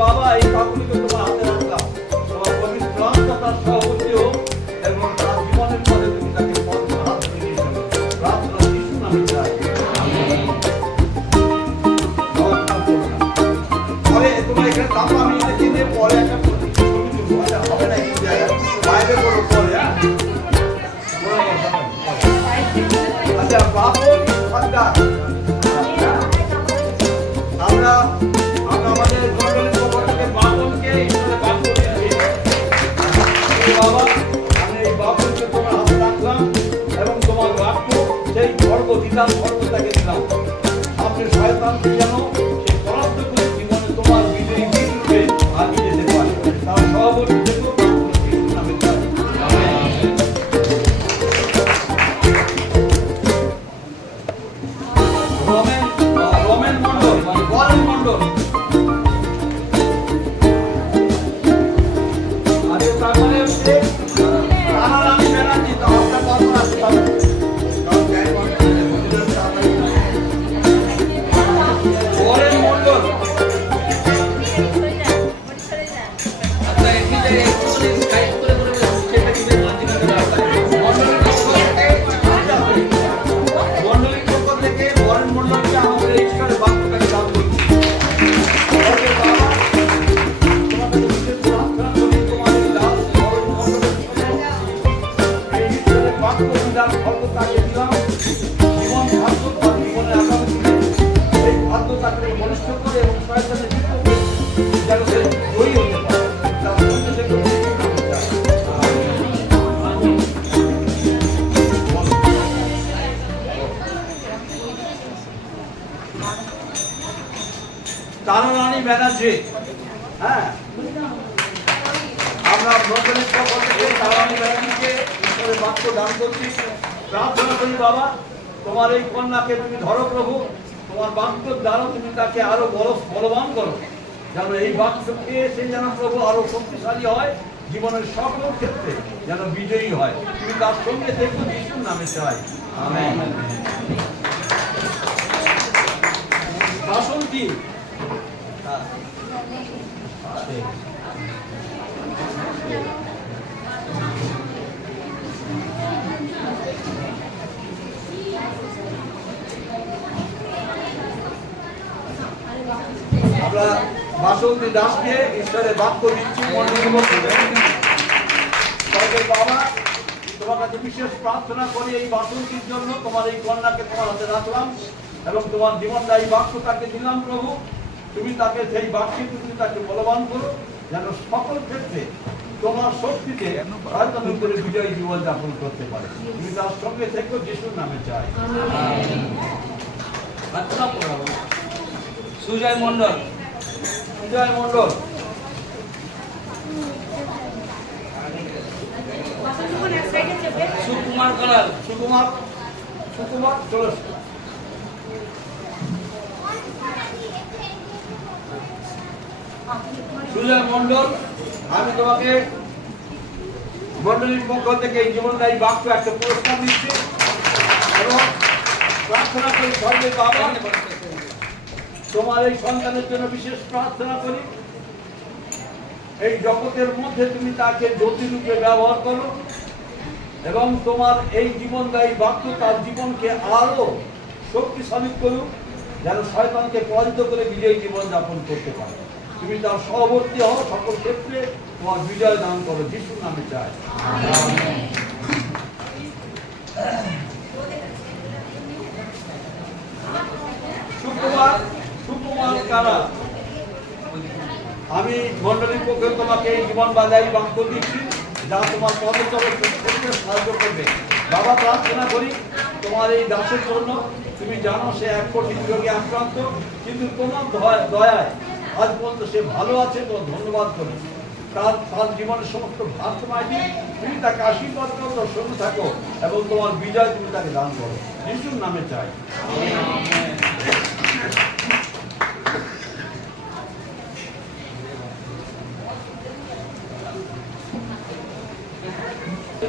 বাবা এই কাকুলিকে তোমার হাতে রাখলাম, তোমার পবিত্র আত্মার সহবর্তী হোক এবং তার জীবনের পরে তুমি তাকে পবিত্র হাত দিয়ে দিয়েছো। প্রার্থনা যিশুর নামে চাই, আমেন। পরে তোমরা এখানে তারপর আমি দিনে পরে একটা ছবি তুলবো, হবে না এই জায়গায় বাইরে করো পরে। আচ্ছা বাপন সরকার, আমরা আমাদের মন্ডলের পক্ষ থেকে বাপনকে ঈশ্বরে বাক্য দিয়েছি। বাবা আমি এই বাপনকে তোমার হাতে রাখলাম এবং তোমার বাক্য সেই স্বর্গ দিলাম, স্বর্গটাকে দিলাম। আপনি শয়তানকে যেন সেই পরাস্ত করে জীবনে তোমার বিজয়ী রূপে আগিয়ে যেতে পারে, তার সহবর্তী থেকে নামে চাই, আমেন। রমেন মন্ডল মানে বরেন মন্ডল, আরে তারপরে হচ্ছে রানারাম ব্যানার্জি, তো আপনার কথা আছে বরেন মন্ডল। মন্ডলীর পক্ষ থেকে বরেন মন্ডলকে আমাদের ঈশ্বরের বাক্যটাকে দান করছি। তারারানী ব্যানার্জি, হ্যাঁ আমরা মন্ডলের পক্ষ থেকে তারারানী ব্যানার্জিকে ঈশ্বরের বাক্য দান করছি। প্রার্থনা করি বাবা তোমার এই কন্যাকে তুমি ধরো প্রভু, তোমার বাক্য দ্বারা তুমি তাকে আরো বলবান করো, যেন এই বাক্যকে সে যেন প্রভু আরো শক্তিশালী হয়, জীবনের সকল ক্ষেত্রে যেন বিজয়ী হয়। তুমি তার সঙ্গে থেকে যিশুর নামে চাই, আমেন। বাসন্তী আমরা বাসন্তী দাসকে ঈশ্বরের বাক্য দিচ্ছি। বাবা তোমার কাছে বিশেষ প্রার্থনা করি এই বাসন্তীর জন্য, তোমার এই কন্যাকে তোমার হাতে রাখলাম এবং তোমার জীবনদায়ী বাক্য তাকে দিলাম প্রভু। তুমি তাকে সেই বাক্যে তুমি তাকে বলবান করো, যেন সকল ক্ষেত্রে তোমার শক্তিতে শয়তানের উপরে বিজয়ী জীবন যাপন করতে পারে। তুমি তার সঙ্গে থেকো, যিশুর নামে চাই, সুজয় মন্ডল, সুজয় মন্ডল, সুকুমার কলাল, সুকুমার চলো। সুজয় মন্ডল, আমি তোমাকে মন্ডলীর পক্ষ থেকে এই জীবনদায়ী বাক্য একটা পুরস্কার দিচ্ছি এবং প্রার্থনা করি সর্বে বাবা তোমার এই সন্তানের জন্য বিশেষ প্রার্থনা করি। এই জগতের মধ্যে তুমি তাকে জ্যোতিরূপে ব্যবহার করো এবং তোমার এই জীবনদায়ী বাক্য তার জীবনকে আরো শক্তিশালী করুক, যেন শয়তানকে পরাজিত করে বিজয়ী জীবন যাপন করতে পারে। তুমি তার সহবর্তী হও, সকল ক্ষেত্রে তোমার বিজয় দান করো, যিশুর নামে চাই, সুকুমার কারা, আমি মন্ডলীর পক্ষে তোমাকে এই জীবন বাজাই বাক্য দিচ্ছি, যা তোমার পদতলে সাহায্য করবে। বাবা প্রার্থনা করি তোমার এই দাসের জন্য, তুমি জানো সে এক কঠিন রোগে আক্রান্ত, কিন্তু তোমার দয়ায় আজ পর্যন্ত সে ভালো আছে। তোমার ধন্যবাদ করি। তার জীবনের সমস্ত ভারতমাইটি তুমি তাকে আশীর্বাদ করো, তোর সঙ্গে থাকো এবং তোমার বিজয় তুমি তাকে দান করো, যিশুর নামে চাই,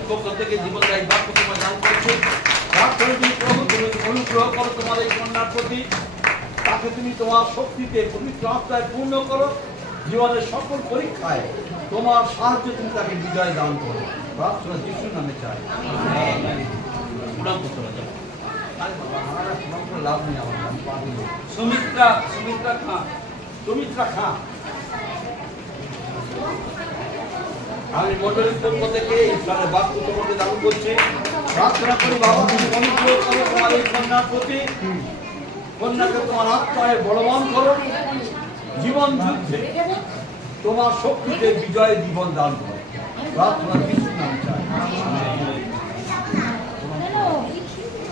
পক্ষ থেকে জীবনদায়ী বাক্য তোমার দান করছে। তুমি তোমার শক্তিতে পবিত্র আত্মায় পূর্ণ করো, জীবনের সকল পরীক্ষায় তোমার সাহায্য তুমি তাকে বিজয় দান করো। প্রার্থনা যিশুর নামে চাই। প্রণাম করতে হবে। আরে বাবা, আমার আর প্রণাম করে লাভ নেই, আমার আমি পারি না। সুমিত্রা খাঁ আমি মন্ডলীর পক্ষ থেকে ঈশ্বরের বাক্য তোমাকে দান করছি। প্রার্থনা করি বাবা, তুমি অনুগ্রহ করো তোমার এই কন্যার প্রতি, কন্যাকে তোমার আত্মায় বলবান করো, জীবন যুদ্ধে তোমার শক্তিতে বিজয় জীবন দান করো। প্রার্থনা যিশুর নামে চাই।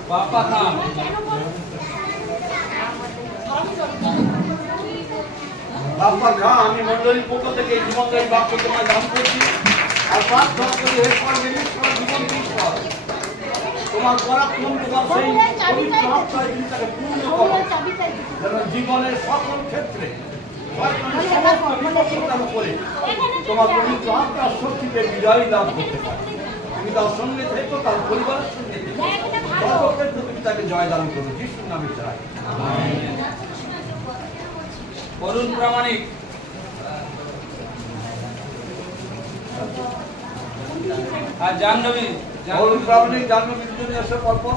বাপ্পা খান বাপ্পা খাঁ আমি মন্ডলীর পক্ষ থেকে এই জীবনদায়ী বাক্য তোমায় দান করছি। আর প্রার্থনা করি হে স্বর্গের ঈশ্বর, জীবন ঈশ্বর, তোমার পরাক্রম তোমার সেই পবিত্র আত্মায় তুমি তাকে পূর্ণ করো, যেন জীবনের সকল ক্ষেত্রে শয়তানের সমস্ত বিপক্ষতার উপরে তোমার পবিত্র আত্মার শক্তিতে বিজয় লাভ করতে পারে। তুমি তার সঙ্গে থেকো, তার পরিবারের সঙ্গে থেকো, সর্বক্ষেত্রে তুমি তাকে জয় দান করো। যিশুর নামে চাই। অরুণ প্রামাণিক আর জাহ্নবী অরুণ প্রামাণিক জাহ্নবী দুজনে এসে পরপর।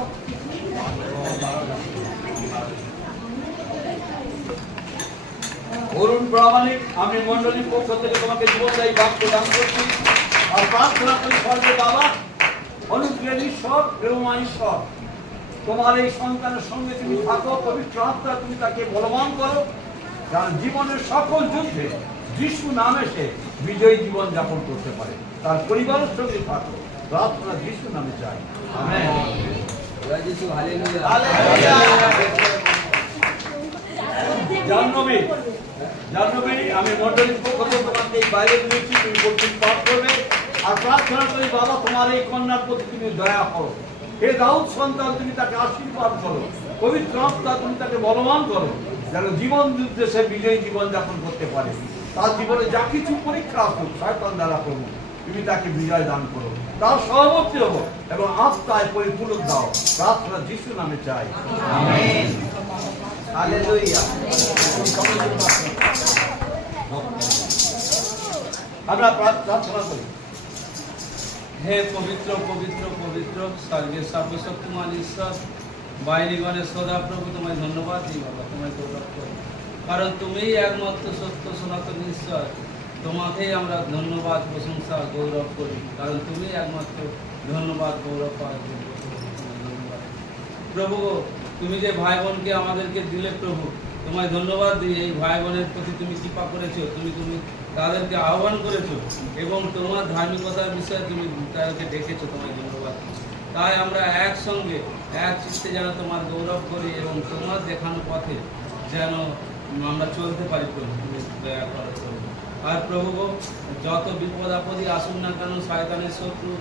অরুণ প্রামাণিক আমি মন্ডলীর পক্ষ থেকে তোমাকে জীবনদায়ী বাক্য দান করছি। আর প্রার্থনা করি স্বর্গের বাবা, অনুগ্রহের ঈশ্বর, প্রেমময় ঈশ্বর, তোমার এই সন্তানের সঙ্গে তুমি থাকো, পবিত্র আত্মা তুমি তাকে বলবান করো, কারণ জীবনের সকল যুদ্ধে যিশু নামে সে বিজয়ী জীবন যাপন করতে পারে। তার পরিবারের সঙ্গে থাকো। প্রার্থনা যিশু নামে চাই। আমেন। জাহ্নবী আমি মন্ডলীর পক্ষ থেকে তোমাকে এই বাইরে দিয়েছি, তুমি বলছি পাঠ করবে। আর প্রার্থনা করি বাবা, তোমার এই কন্যার প্রতি তুমি দয়া করো। হে দাউদ সন্তান, তুমি তাকে আশীর্বাদ করো, পবিত্র আত্মা তুমি তাকে বলবান করো, যেন জীবন যুদ্ধে সে বিজয়ী জীবন যাপন করতে পারে। তার জীবনে যা কিছু পরীক্ষা আসুক শয়তান দ্বারা করবো, তুমি তাকে বিজয় দান করো, তার সহবর্তী হবো এবং আত্মায় পরিপূরক দাও। প্রার্থনা যিশু নামে চাই। আমেন। হালেলুয়া। আমরা প্রার্থনা করি। হে পবিত্র পবিত্র পবিত্র স্বর্গের সর্বশক্তিমান ঈশ্বর, বাহিনীগণের সদা প্রভু, তোমায় ধন্যবাদ দিই বাবা, তোমায় গৌরব করি, কারণ তুমিই একমাত্র সত্য সনাতন ঈশ্বর। তোমাকেই আমরা ধন্যবাদ, প্রশংসা, গৌরব করি, কারণ তুমি একমাত্র ধন্যবাদ, গৌরব পাওয়ার যোগ্য। ধন্যবাদ প্রভু, তুমি যে ভাই বোনকে আমাদেরকে দিলে প্রভু, তোমায় ধন্যবাদ দিই। এই ভাই বোনের প্রতি তুমি কৃপা করেছো, তুমি তাদেরকে আহ্বান করেছো এবং তোমার ধার্মিকতার বিষয়ে তুমি তাদেরকে ডেকেছো, তোমায় ধন্যবাদ। তাই আমরা একসঙ্গে এক চিত্তে যেন তোমার গৌরব করি এবং তোমার দেখানো পথে যেন আমরা চলতে পারি প্রভু, তুমি দয়া করো প্রভু। আর প্রভু, যত বিপদ আপদই আসুন না কেন, শয়তানের শত্রু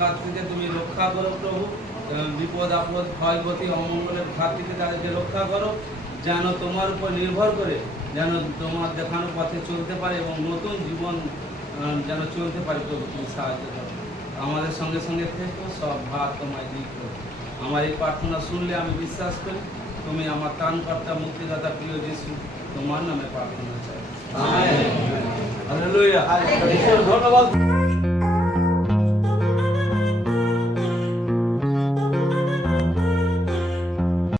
কাছ থেকে তুমি রক্ষা করো প্রভু। বিপদ আপদ, ক্ষয়ক্ষতি, অমঙ্গলের হাত থেকে তাদেরকে রক্ষা করো, যেন তোমার উপর নির্ভর করে যেন তোমার দেখানো পথে চলতে পারে এবং নতুন জীবন যেন চলতে পারে প্রভু, তুমি সাহায্য করো। আমাদের সঙ্গে সঙ্গে থেকো, সব ভাগ তোমায় দিই করো। আমার এই প্রার্থনা শুনলে আমি বিশ্বাস করি তুমি আমার ত্রাণকর্তা, মুক্তিদাতা, প্রিয় যিশু, তোমার নামে প্রার্থনা চাই। হালেলুয়া। ধন্যবাদ।